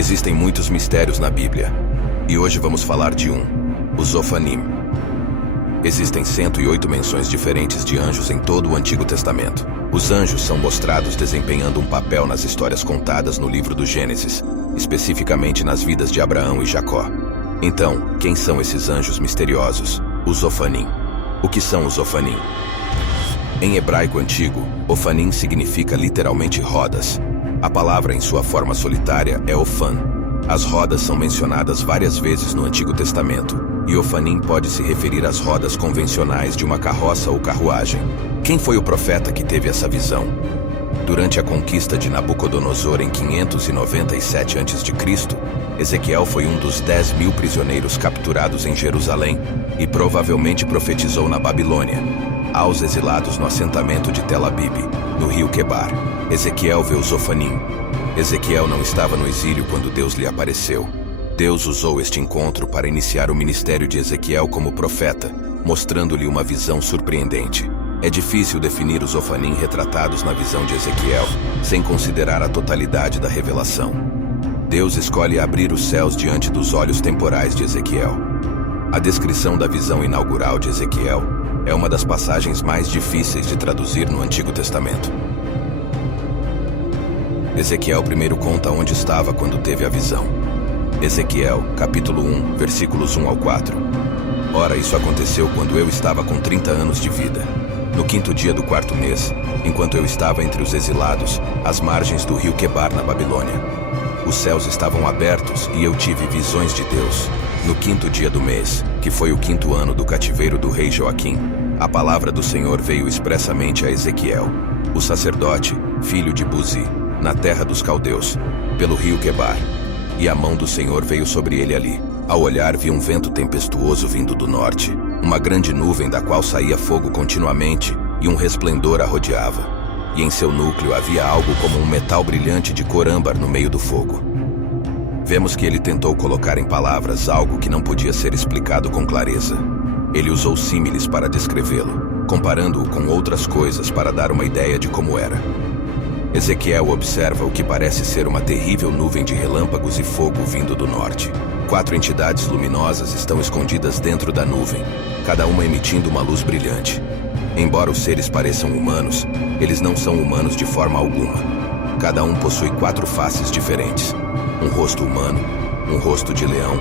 Existem muitos mistérios na Bíblia, e hoje vamos falar de um, os Ofanim. Existem 108 menções diferentes de anjos em todo o Antigo Testamento. Os anjos são mostrados desempenhando um papel nas histórias contadas no livro do Gênesis, especificamente nas vidas de Abraão e Jacó. Então, quem são esses anjos misteriosos? Os Ofanim. O que são os Ofanim? Em hebraico antigo, Ofanim significa literalmente rodas. A palavra em sua forma solitária é Ofan. As rodas são mencionadas várias vezes no Antigo Testamento, e Ofanim pode se referir às rodas convencionais de uma carroça ou carruagem. Quem foi o profeta que teve essa visão? Durante a conquista de Nabucodonosor em 597 a.C., Ezequiel foi um dos 10.000 prisioneiros capturados em Jerusalém e provavelmente profetizou na Babilônia, aos exilados no assentamento de Tel Abib, no rio Quebar. Ezequiel vê os Ofanim. Ezequiel não estava no exílio quando Deus lhe apareceu. Deus usou este encontro para iniciar o ministério de Ezequiel como profeta, mostrando-lhe uma visão surpreendente. É difícil definir os Ofanim retratados na visão de Ezequiel, sem considerar a totalidade da revelação. Deus escolhe abrir os céus diante dos olhos temporais de Ezequiel. A descrição da visão inaugural de Ezequiel é uma das passagens mais difíceis de traduzir no Antigo Testamento. Ezequiel primeiro conta onde estava quando teve a visão. Ezequiel, capítulo 1, versículos 1 ao 4. Ora, isso aconteceu quando eu estava com 30 anos de vida. No 5º dia do 4º mês, enquanto eu estava entre os exilados, às margens do rio Quebar na Babilônia. Os céus estavam abertos e eu tive visões de Deus. No 5º dia do mês, que foi o 5º ano do cativeiro do rei Joaquim, a palavra do Senhor veio expressamente a Ezequiel, o sacerdote, filho de Buzi, na terra dos caldeus, pelo rio Quebar. E a mão do Senhor veio sobre ele ali. Ao olhar, vi um vento tempestuoso vindo do norte, uma grande nuvem da qual saía fogo continuamente, e um resplendor a rodeava. E em seu núcleo havia algo como um metal brilhante de cor âmbar no meio do fogo. Vemos que ele tentou colocar em palavras algo que não podia ser explicado com clareza. Ele usou símiles para descrevê-lo, comparando-o com outras coisas para dar uma ideia de como era. Ezequiel observa o que parece ser uma terrível nuvem de relâmpagos e fogo vindo do norte. 4 entidades luminosas estão escondidas dentro da nuvem, cada uma emitindo uma luz brilhante. Embora os seres pareçam humanos, eles não são humanos de forma alguma. Cada um possui 4 faces diferentes. Um rosto humano, um rosto de leão,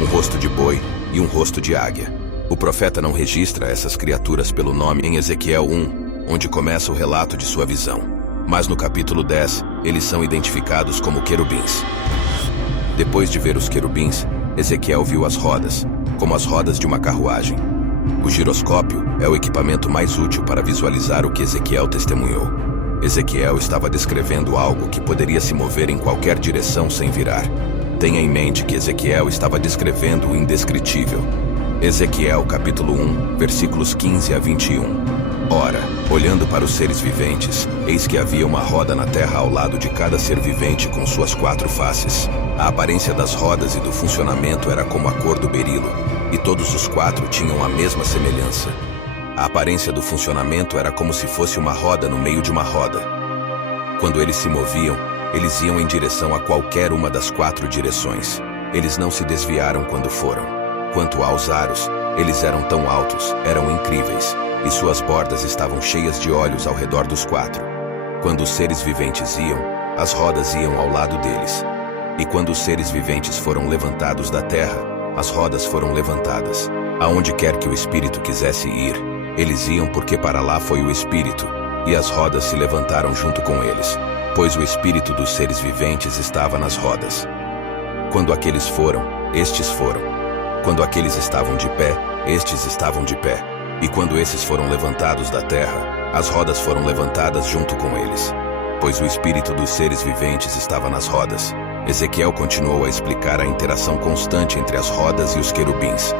um rosto de boi e um rosto de águia. O profeta não registra essas criaturas pelo nome em Ezequiel 1, onde começa o relato de sua visão. Mas no capítulo 10, eles são identificados como querubins. Depois de ver os querubins, Ezequiel viu as rodas, como as rodas de uma carruagem. O giroscópio é o equipamento mais útil para visualizar o que Ezequiel testemunhou. Ezequiel estava descrevendo algo que poderia se mover em qualquer direção sem virar. Tenha em mente que Ezequiel estava descrevendo o indescritível. Ezequiel capítulo 1, versículos 15 a 21. Ora, olhando para os seres viventes, eis que havia uma roda na terra ao lado de cada ser vivente com suas 4 faces. A aparência das rodas e do funcionamento era como a cor do berilo, e todos os 4 tinham a mesma semelhança. A aparência do funcionamento era como se fosse uma roda no meio de uma roda. Quando eles se moviam, eles iam em direção a qualquer uma das 4 direções. Eles não se desviaram quando foram. Quanto aos aros, eles eram tão altos, eram incríveis, e suas bordas estavam cheias de olhos ao redor dos 4. Quando os seres viventes iam, as rodas iam ao lado deles. E quando os seres viventes foram levantados da terra, as rodas foram levantadas. Aonde quer que o Espírito quisesse ir, eles iam porque para lá foi o Espírito, e as rodas se levantaram junto com eles, pois o Espírito dos seres viventes estava nas rodas. Quando aqueles foram, estes foram. Quando aqueles estavam de pé, estes estavam de pé. E quando esses foram levantados da terra, as rodas foram levantadas junto com eles, pois o Espírito dos seres viventes estava nas rodas. Ezequiel continuou a explicar a interação constante entre as rodas e os querubins.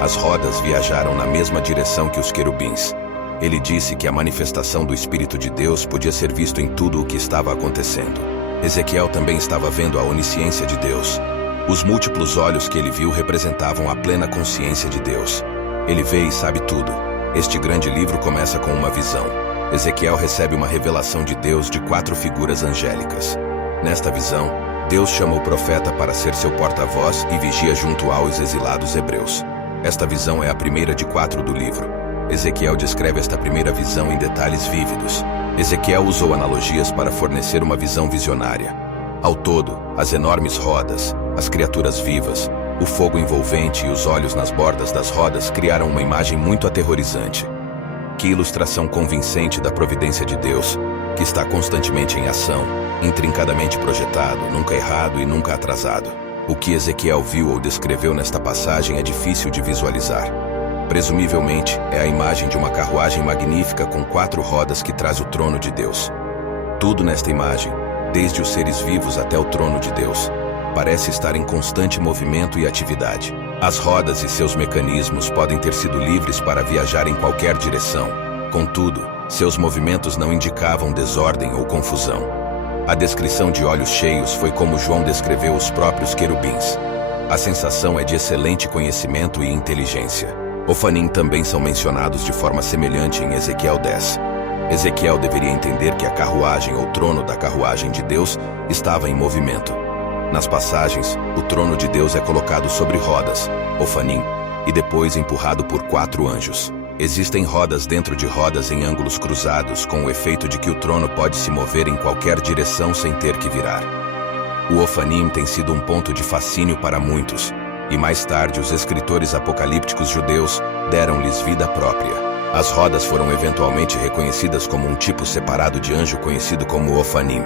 As rodas viajaram na mesma direção que os querubins. Ele disse que a manifestação do Espírito de Deus podia ser visto em tudo o que estava acontecendo. Ezequiel também estava vendo a onisciência de Deus. Os múltiplos olhos que ele viu representavam a plena consciência de Deus. Ele vê e sabe tudo. Este grande livro começa com uma visão. Ezequiel recebe uma revelação de Deus de 4 figuras angélicas. Nesta visão, Deus chama o profeta para ser seu porta-voz e vigia junto aos exilados hebreus. Esta visão é a primeira de 4 do livro. Ezequiel descreve esta primeira visão em detalhes vívidos. Ezequiel usou analogias para fornecer uma visão visionária. Ao todo, as enormes rodas, as criaturas vivas, o fogo envolvente e os olhos nas bordas das rodas criaram uma imagem muito aterrorizante. Que ilustração convincente da providência de Deus, que está constantemente em ação, intrincadamente projetado, nunca errado e nunca atrasado. O que Ezequiel viu ou descreveu nesta passagem é difícil de visualizar. Presumivelmente, é a imagem de uma carruagem magnífica com 4 rodas que traz o trono de Deus. Tudo nesta imagem, desde os seres vivos até o trono de Deus, parece estar em constante movimento e atividade. As rodas e seus mecanismos podem ter sido livres para viajar em qualquer direção. Contudo, seus movimentos não indicavam desordem ou confusão. A descrição de olhos cheios foi como João descreveu os próprios querubins. A sensação é de excelente conhecimento e inteligência. Ofanim também são mencionados de forma semelhante em Ezequiel 10. Ezequiel deveria entender que a carruagem ou trono da carruagem de Deus estava em movimento. Nas passagens, o trono de Deus é colocado sobre rodas, Ofanim, e depois empurrado por 4 anjos. Existem rodas dentro de rodas em ângulos cruzados, com o efeito de que o trono pode se mover em qualquer direção sem ter que virar. O Ofanim tem sido um ponto de fascínio para muitos, e mais tarde os escritores apocalípticos judeus deram-lhes vida própria. As rodas foram eventualmente reconhecidas como um tipo separado de anjo conhecido como Ofanim.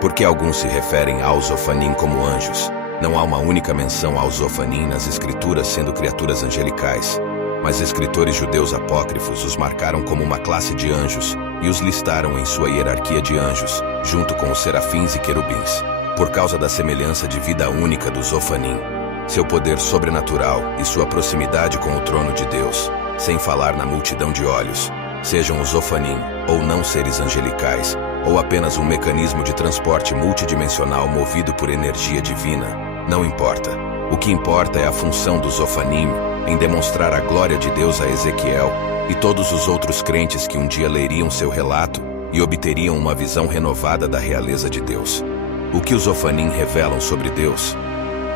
Porque alguns se referem aos Ofanim como anjos. Não há uma única menção aos Ofanim nas escrituras sendo criaturas angelicais, mas escritores judeus apócrifos os marcaram como uma classe de anjos e os listaram em sua hierarquia de anjos, junto com os serafins e querubins, por causa da semelhança de vida única dos Ofanim, seu poder sobrenatural e sua proximidade com o trono de Deus, sem falar na multidão de olhos, sejam os Ofanim ou não seres angelicais, ou apenas um mecanismo de transporte multidimensional movido por energia divina, não importa. O que importa é a função dos Ofanim em demonstrar a glória de Deus a Ezequiel e todos os outros crentes que um dia leriam seu relato e obteriam uma visão renovada da realeza de Deus. O que os Ofanim revelam sobre Deus?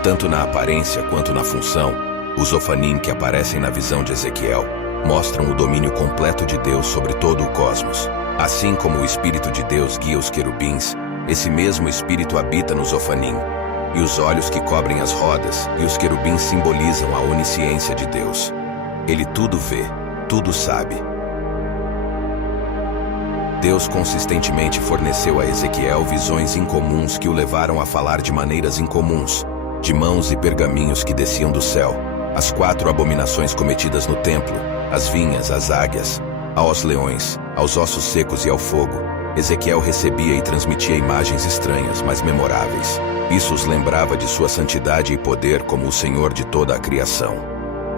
Tanto na aparência quanto na função, os Ofanim que aparecem na visão de Ezequiel mostram o domínio completo de Deus sobre todo o cosmos. Assim como o Espírito de Deus guia os querubins, esse mesmo Espírito habita nos Ofanim, e os olhos que cobrem as rodas e os querubins simbolizam a onisciência de Deus. Ele tudo vê, tudo sabe. Deus consistentemente forneceu a Ezequiel visões incomuns que o levaram a falar de maneiras incomuns, de mãos e pergaminhos que desciam do céu, as 4 abominações cometidas no templo, as vinhas, as águias, aos leões, aos ossos secos e ao fogo. Ezequiel recebia e transmitia imagens estranhas, mas memoráveis. Isso os lembrava de sua santidade e poder como o Senhor de toda a criação.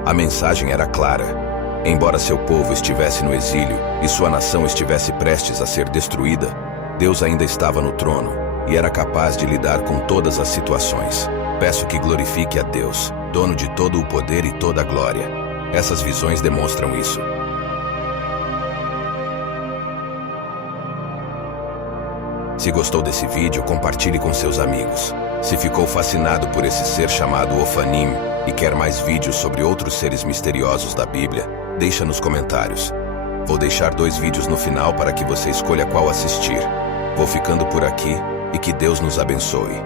A mensagem era clara. Embora seu povo estivesse no exílio e sua nação estivesse prestes a ser destruída, Deus ainda estava no trono e era capaz de lidar com todas as situações. Peço que glorifique a Deus, dono de todo o poder e toda a glória. Essas visões demonstram isso. Se gostou desse vídeo, compartilhe com seus amigos. Se ficou fascinado por esse ser chamado Ofanim e quer mais vídeos sobre outros seres misteriosos da Bíblia, deixa nos comentários. Vou deixar 2 vídeos no final para que você escolha qual assistir. Vou ficando por aqui e que Deus nos abençoe.